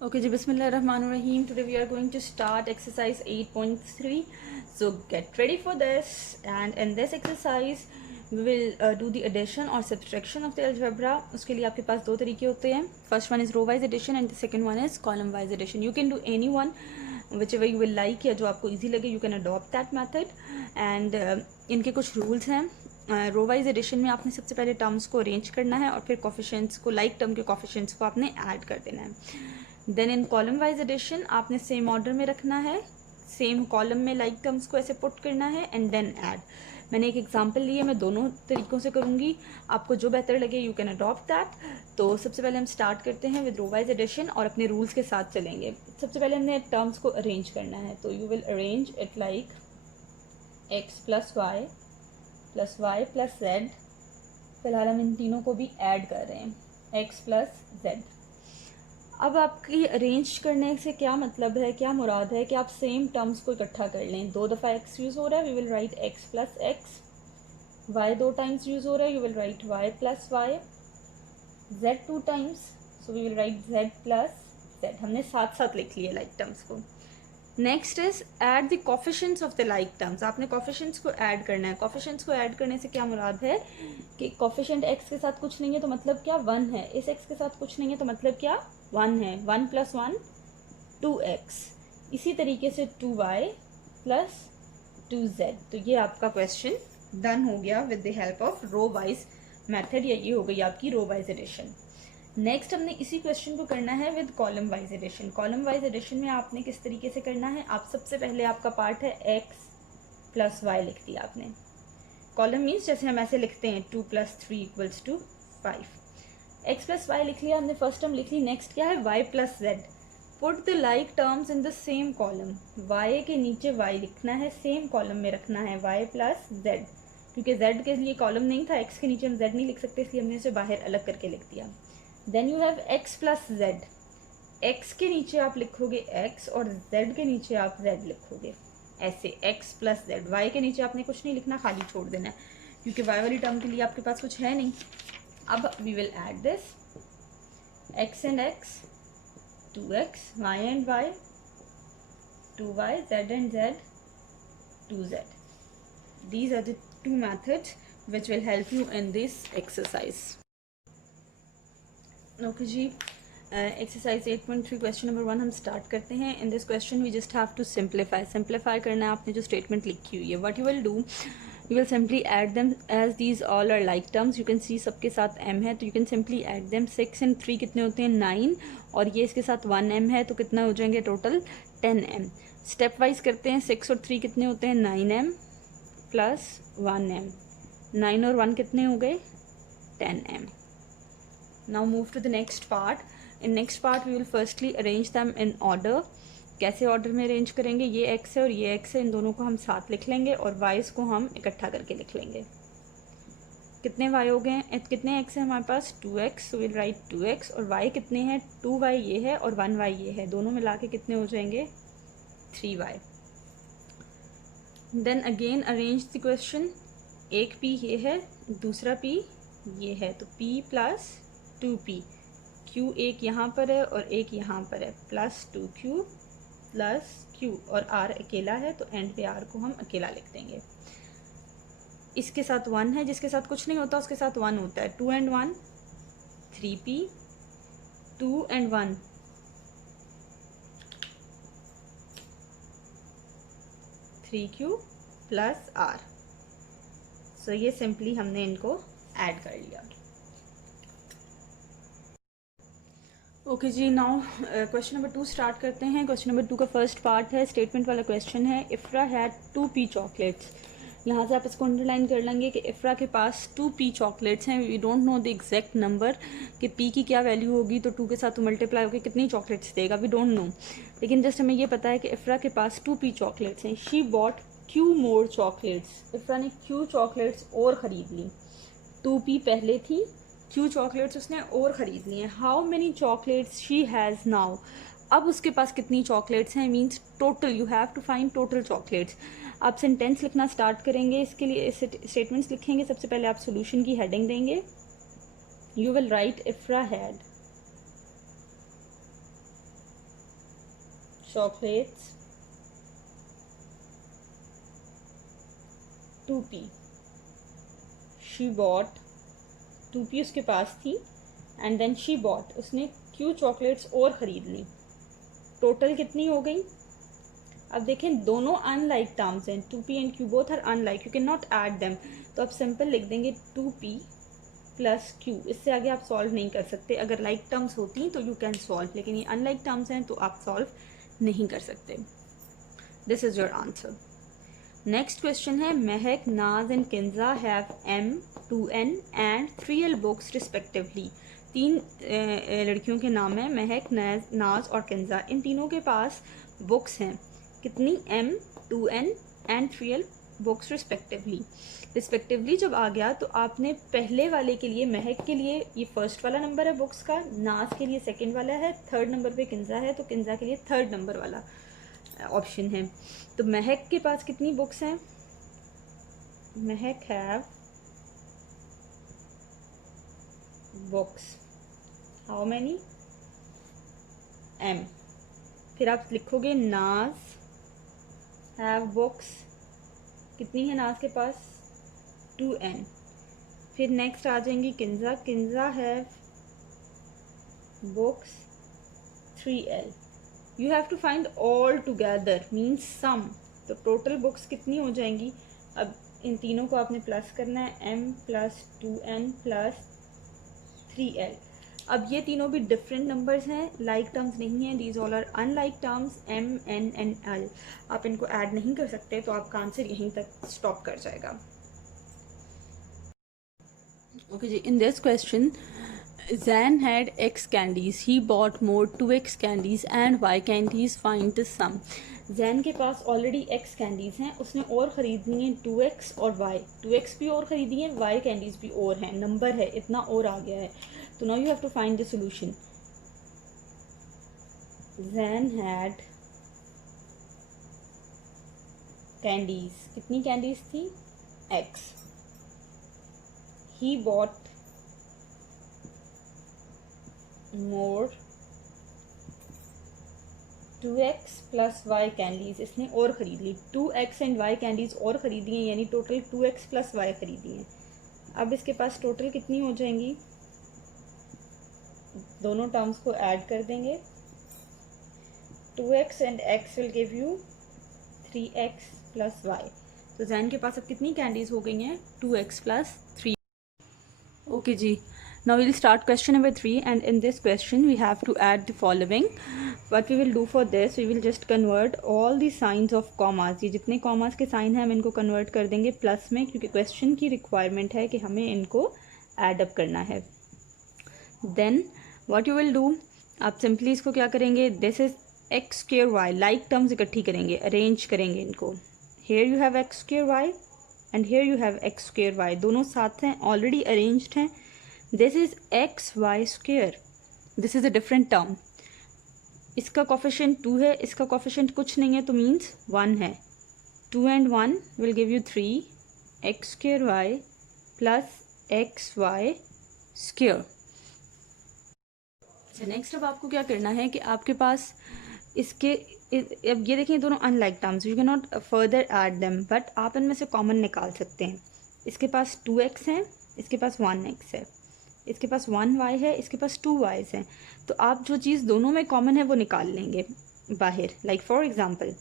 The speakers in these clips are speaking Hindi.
Okay, ji, Bismillahirrahmanirrahim. Today we are going to start exercise 8.3. So get ready for this. And in this exercise, we will do the addition or subtraction of the algebra. उसके लिए आपके पास दो तरीके होते हैं. First one is row wise addition and the second one is column wise addition. You can do any one, whichever you will like या जो आपको easy लगे. You can adopt that method. And इनके कुछ rules हैं. रो वाइज एडिशन में आपने सबसे पहले टर्म्स को अरेंज करना है और फिर कोफिशिएंट्स को लाइक टर्म के कोफिशिएंट्स को आपने ऐड कर देना है. Then in column wise addition आपने सेम ऑर्डर में रखना है, सेम कॉलम में लाइक टर्म्स को ऐसे पुट करना है एंड देन ऐड. मैंने एक एग्जांपल लिया, मैं दोनों तरीक़ों से करूँगी, आपको जो बेहतर लगे यू कैन अडॉप्ट दैट. तो सबसे पहले हम स्टार्ट करते हैं विद रो वाइज एडिशन और अपने रूल्स के साथ चलेंगे. सबसे पहले हमने टर्म्स को अरेंज करना है, तो you will arrange it like x plus y plus z. फिलहाल हम इन तीनों को भी ऐड कर रहे हैं, एक्स प्लस जेड. अब आपकी अरेंज करने से क्या मतलब है, क्या मुराद है कि आप सेम टर्म्स को इकट्ठा कर लें. दो दफ़ा एक्स यूज़ हो रहा है, we will write x plus x. Y दो टाइम्स यूज़ हो रहा है, you will write y plus y. Z two times, so we will write z plus z. हमने साथ साथ लिख लिए लाइक टर्म्स को. Next is add the coefficients of the like terms. आपने कोफिशिएंट्स को ऐड करना है. कोफिशिएंट्स को ऐड करने से क्या मुराद है कि कोफिशिएंट एक्स के साथ कुछ नहीं है तो मतलब क्या 1 है, इस एक्स के साथ कुछ नहीं है तो मतलब क्या 1 है. 1 + 1 2x. इसी तरीके से 2y + 2z. तो ये आपका क्वेश्चन डन हो गया with the help of row wise method, या ये हो गई आपकी रो वाइज एडिशन. नेक्स्ट हमने इसी क्वेश्चन को करना है with column wise addition. Column wise addition में आपने किस तरीके से करना है, आप सबसे पहले आपका पार्ट है x + y लिख दिया आपने. कॉलम मीन्स जैसे हम ऐसे लिखते हैं 2 + 3 = 5. x + y लिख लिया हमने, फर्स्ट टर्म लिख ली. नेक्स्ट क्या है, y + z. Put the like terms in the same column. y के नीचे y लिखना है, सेम कॉलम में रखना है y + z. क्योंकि z के लिए कॉलम नहीं था, x के नीचे हम z नहीं लिख सकते, इसलिए हमने इसे बाहर अलग करके लिख दिया. Then you have x + z. x के नीचे आप लिखोगे x और z के नीचे आप z लिखोगे, ऐसे x + z. y के नीचे आपने कुछ नहीं लिखना, खाली छोड़ देना है, क्योंकि y वाली टर्म के लिए आपके पास कुछ है नहीं. अब we will add this x and x, 2x, y and y, 2y, z and z, 2z. These are the two methods which will help you in this exercise. Okay जी, एक्सरसाइज 8.3 क्वेश्चन नंबर 1 हम स्टार्ट करते हैं. In this question we just have to simplify करना है. आपने जो स्टेटमेंट लिखी हुई है, what you will do, you will simply add them as these all are like terms. You can see सबके साथ m है, तो you can simply add them. 6 and 3 कितने होते हैं, 9, और ये इसके साथ 1m है, तो कितना हो जाएंगे टोटल 10m. स्टेप वाइज करते हैं. 6 और 3 कितने होते हैं, 9m + 1m. 9 और 1 कितने हो गए, 10m. Now move to the next part. In next part we will firstly arrange them in order. कैसे ऑर्डर में अरेंज करेंगे, ये x है और ये x है, इन दोनों को हम साथ लिख लेंगे और y's को हम इकट्ठा करके लिख लेंगे. कितने y हो गए, कितने x है हमारे पास, 2x. so we'll write 2x. और y कितने हैं, 2y ये है और 1y ये है, दोनों मिला के कितने हो जाएंगे, 3y. Then again arrange the question. एक p ये है, दूसरा p ये है, तो p + 2p. q एक यहाँ पर है और एक यहाँ पर है, +2q + q, और r अकेला है तो एंड पे r को हम अकेला लिख देंगे. इसके साथ 1 है, जिसके साथ कुछ नहीं होता उसके साथ 1 होता है. 2 and 1 3p, 2 and 1 3q + r. सो ये सिंपली हमने इनको ऐड कर लिया. ओके जी, नाउ क्वेश्चन नंबर 2 स्टार्ट करते हैं. क्वेश्चन नंबर 2 का फर्स्ट पार्ट है, स्टेटमेंट वाला क्वेश्चन है. इफ्रा हैड 2p चॉकलेट्स. यहाँ से आप इसको अंडरलाइन कर लेंगे कि इफ्रा के पास 2p चॉकलेट्स हैं. We don't know the exact number कि p की क्या वैल्यू होगी, तो 2 के साथ तो मल्टीप्लाई होकर कितनी चॉकलेट्स देगा, वी डोंट नो. लेकिन जस्ट हमें ये पता है कि इफ्रा के पास 2p चॉकलेट्स हैं. She bought q more chocolates. इफ्रा ने q चॉकलेट्स और ख़रीद ली. 2p पहले थी, q चॉकलेट्स उसने और ख़रीद ली हैं. How many chocolates she has now. अब उसके पास कितनी चॉकलेट्स हैं, means total. You have to find total chocolates. आप सेंटेंस लिखना स्टार्ट करेंगे, इसके लिए स्टेटमेंट्स लिखेंगे. सबसे पहले आप सोल्यूशन की हेडिंग देंगे. You will right इफ्रा had chocolates 2p. She bought 2p उसके पास थी एंड देन शी बॉट, उसने q चॉकलेट्स और ख़रीद ली. टोटल कितनी हो गई? अब देखें दोनों अनलाइक टर्म्स हैं, 2p and q both are unlike, you can not add them. तो आप सिंपल लिख देंगे 2p प्लस q. इससे आगे आप सॉल्व नहीं कर सकते. अगर लाइक टर्म्स होती तो यू कैन सॉल्व, लेकिन ये अनलाइक टर्म्स हैं तो आप सॉल्व नहीं कर सकते. This is your answer. Next question है महक, नाज and Kinza have m, 2n and 3l books respectively. तीन लड़कियों के नाम है महक, नाज और किंजा. इन तीनों के पास बुक्स हैं कितनी? m, 2n and 3l books respectively. Respectively जब आ गया तो आपने पहले वाले के लिए, महक के लिए ये फर्स्ट वाला नंबर है बुक्स का, नाज के लिए सेकंड वाला है, थर्ड नंबर पे किंजा है तो किंजा के लिए थर्ड नंबर वाला ऑप्शन है. तो महक के पास कितनी बुक्स हैं? महक have books, how many? m. फिर आप लिखोगे नाज हैव बुक्स, कितनी है नाज के पास? 2n. फिर नेक्स्ट आ जाएंगी किंजा, किंजा have books 3l. You have to find all together means sum. तो टोटल बुक्स कितनी हो जाएंगी? अब इन तीनों को आपने प्लस करना है, m plus 2n plus 3l. अब ये तीनों भी डिफरेंट नंबर्स हैं, लाइक टर्म्स नहीं हैं. These all are unlike terms, m, n and l. आप इनको ऐड नहीं कर सकते तो आपका आंसर यहीं तक स्टॉप कर जाएगा. ओके जी, in this question Zan had X candies. He bought more 2X candies and Y candies. Find the sum. Zan के पास ऑलरेडी X कैंडीज़ हैं, उसने और ख़रीदनी है 2X और Y. 2X भी और ख़रीदी है, Y कैंडीज़ भी और हैं, नंबर है इतना और आ गया है. तो now you have to find the solution. Zan had candies, कितनी कैंडीज़ थी? X. He bought more 2x plus y candies, इसने और ख़रीद ली. 2x एंड y कैंडीज़ और ख़रीदी हैं, यानी टोटल 2x प्लस y ख़रीदी हैं. अब इसके पास टोटल कितनी हो जाएंगी? दोनों टर्म्स को ऐड कर देंगे. 2x and x will give you 3x plus y. तो जैन के पास अब कितनी कैंडीज़ हो गई हैं? 2x plus 3. ओके जी. Now we will start question number 3, and in this question we have to add the following. What we will do for this, we will just convert all the signs of commas. ये जितने commas के sign हैं हम इनको convert कर देंगे plus में, क्योंकि question की requirement है कि हमें इनको add up करना है. Then what you will do, आप simply इसको क्या करेंगे? This is x square y, like terms इकट्ठी करेंगे, arrange करेंगे इनको. Here you have x square y and here you have x square y. दोनों साथ हैं, already arranged हैं. This is x y square. This is a different term. इसका कोफिशिएंट 2 है, इसका कोफिशिएंट कुछ नहीं है तो मीन्स 1 है. 2 and 1 will give you 3 x square y plus x y square. Next अब आपको क्या करना है कि आपके पास इसके, अब ये देखें दोनों unlike terms, you can not further add them, but आप इनमें से कॉमन निकाल सकते हैं. इसके पास 2x है, इसके पास 1x है, इसके पास 1y है, इसके पास 2y's हैं. तो आप जो चीज़ दोनों में कॉमन है वो निकाल लेंगे बाहर. लाइक फॉर एग्जांपल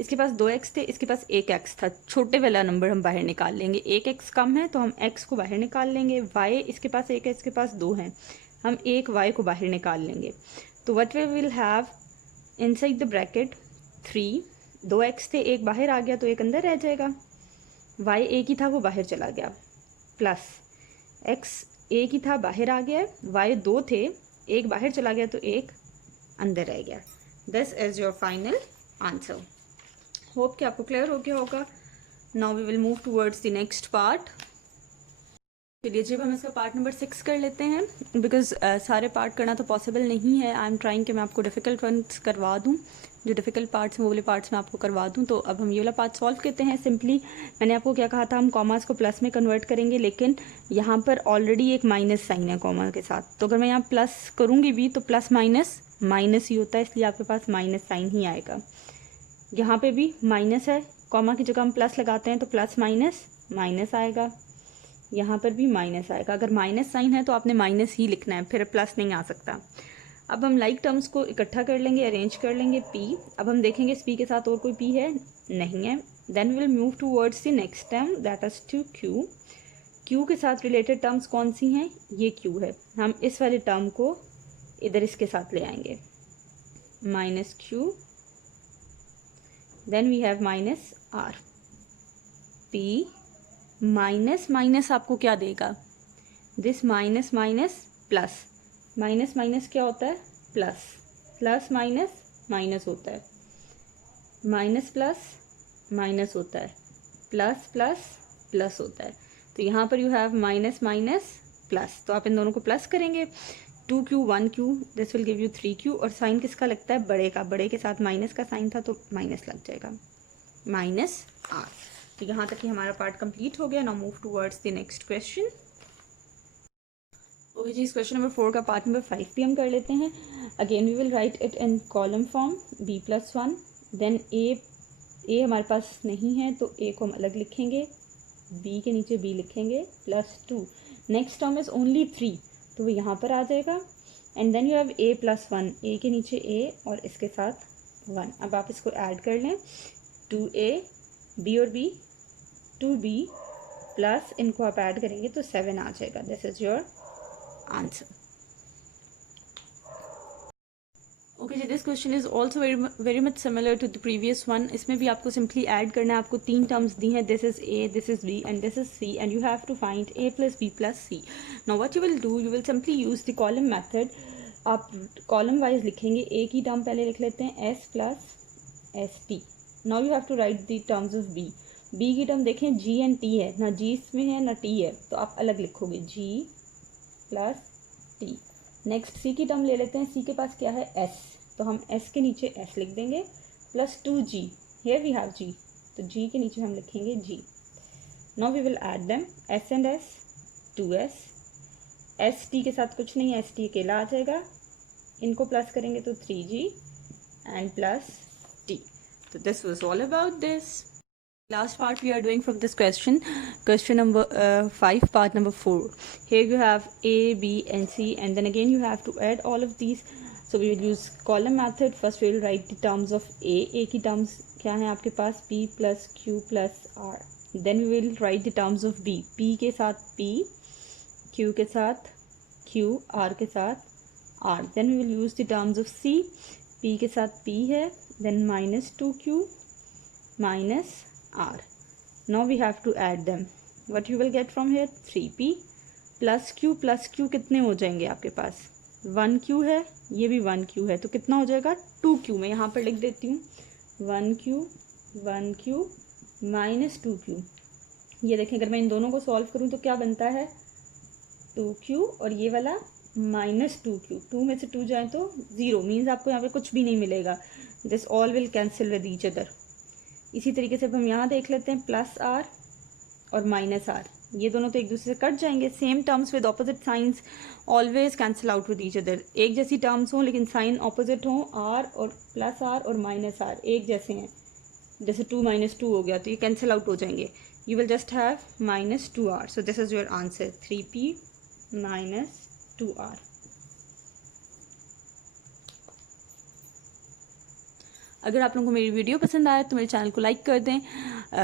इसके पास 2x थे, इसके पास 1x था, छोटे वाला नंबर हम बाहर निकाल लेंगे. 1x कम है तो हम x को बाहर निकाल लेंगे. y इसके पास 1 है, इसके पास 2 हैं, हम 1y को बाहर निकाल लेंगे. तो what we will have inside the bracket 3. 2x थे, एक बाहर आ गया तो एक अंदर रह जाएगा. y एक ही था वो बाहर चला गया, प्लस x एक ही था बाहर आ गया, y 2 थे, एक बाहर चला गया तो एक अंदर रह गया. This is your final answer. Hope कि आपको क्लियर हो गया होगा. Now we will move towards the next part. चलिए जब हम इसका पार्ट नंबर 6 कर लेते हैं, बिकॉज सारे पार्ट करना तो पॉसिबल नहीं है. आई एम ट्राइंग कि मैं आपको डिफ़िकल्ट वंस करवा दूँ, जो डिफ़िकल्ट पार्ट्स हैं वो वाले पार्ट्स मैं आपको करवा दूँ. तो अब हम ये वाला पार्ट सॉल्व करते हैं. सिंपली मैंने आपको क्या कहा था, हम कॉमास को प्लस में कन्वर्ट करेंगे, लेकिन यहाँ पर ऑलरेडी एक माइनस साइन है कॉमा के साथ. तो अगर मैं यहाँ प्लस करूँगी भी तो प्लस माइनस माइनस ही होता है, इसलिए आपके पास माइनस साइन ही आएगा। यहाँ पे भी माइनस है, कॉमा की जगह हम प्लस लगाते हैं तो प्लस माइनस माइनस आएगा, यहाँ पर भी माइनस आएगा। अगर माइनस साइन है तो आपने माइनस ही लिखना है, फिर प्लस नहीं आ सकता। अब हम लाइक टर्म्स को इकट्ठा कर लेंगे, अरेंज कर लेंगे पी। अब हम देखेंगे इस पी के साथ और कोई पी है, नहीं है। Then will move towards the next term that is two q. Q के साथ रिलेटेड टर्म्स कौन सी हैं, ये क्यू है। हम इस वाले टर्म को इधर इसके साथ ले आएंगे, minus q, then we have minus r. P minus minus आपको क्या देगा, this minus minus plus, minus minus क्या होता है, प्लस, प्लस माइनस माइनस होता है, माइनस प्लस माइनस होता है, प्लस प्लस प्लस होता है। तो यहाँ पर you have minus minus plus, तो आप इन दोनों को प्लस करेंगे, 2q 1q, this will give you 3q। और साइन किसका लगता है, बड़े का, बड़े के साथ माइनस का साइन था तो माइनस लग जाएगा, माइनस आर। तो यहाँ तक ही हमारा पार्ट कंप्लीट हो गया। Now move towards the next question. Okay जी, इस क्वेश्चन नंबर 4 का पार्ट नंबर 5 भी हम कर लेते हैं। Again we will write it in column form, b+1, then A हमारे पास नहीं है तो ए को हम अलग लिखेंगे, बी के नीचे बी लिखेंगे, +2। नेक्स्ट टर्म इज ओनली 3 तो वो यहाँ पर आ जाएगा। And then you have a+1, a के नीचे ए और इसके साथ 1। अब आप इसको ऐड कर लें, 2a, b और b, 2b प्लस इनको आप ऐड करेंगे तो 7 आ जाएगा। This is your answer. Okay जी, this question is also very much similar to the previous one. इसमें भी आपको सिंपली ऐड करना है। आपको 3 टर्म्स दी हैं, this is a, this is b and this is c, and you have to find a + b + c। Now what you will do, you will simply use the column method. आप कॉलम वाइज लिखेंगे, ए की टर्म पहले लिख लेते हैं, s + st। Now you have to write the terms of b। b की टर्म देखें, g एंड t है, ना g इसमें है ना t है, तो आप अलग लिखोगे, g + t। नेक्स्ट सी की टर्म ले लेते हैं, सी के पास क्या है, s, तो हम s के नीचे s लिख देंगे, +2g, here we have g, तो g के नीचे हम लिखेंगे g। Now we will add them, s and s, 2s, st के साथ कुछ नहीं है, st अकेला आ जाएगा, इनको प्लस करेंगे तो 3g एंड +t। तो this was all about this. Last part we are doing from this question number 5, part number 4. Here you have a, b and c, and then again you have to add all of these. So we will use column method. First we will write the terms of a की terms क्या है आपके पास, p + q + r. Then we will write the terms of b, p के साथ p, q के साथ q, r के साथ r. Then we will use the terms of c, p के साथ p है, then -2q minus r. Now we have to add them. What you will get from here, 3p + q कितने हो जाएंगे आपके पास, 1q है, ये भी 1q है, तो कितना हो जाएगा, 2q। मैं यहाँ पर लिख देती हूँ, 1q -2q। ये देखें, अगर मैं इन दोनों को सॉल्व करूँ तो क्या बनता है, 2q और ये वाला -2q। 2 में से 2 जाए तो 0, मीन्स आपको यहाँ पे कुछ भी नहीं मिलेगा। This all will cancel with each other. इसी तरीके से अब हम यहाँ देख लेते हैं, +r और -r, ये दोनों तो एक दूसरे से कट जाएंगे। Same terms with opposite science always cancel out with each other. एक जैसी टर्म्स हों लेकिन साइन ऑपोजिट हों, r और +r और -r एक जैसे हैं, जैसे 2 - 2 हो गया तो ये कैंसिल आउट हो जाएंगे। You will just have -2r। So this is your answer, 3p - 2r। अगर आप लोगों को मेरी वीडियो पसंद आए तो मेरे चैनल को लाइक कर दें,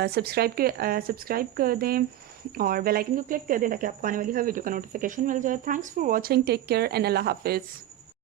सब्सक्राइब कर दें और बेल आइकन को क्लिक कर दें ताकि आपको आने वाली हर वीडियो का नोटिफिकेशन मिल जाए। Thanks for watching, take care and अल्लाह हाफिज़।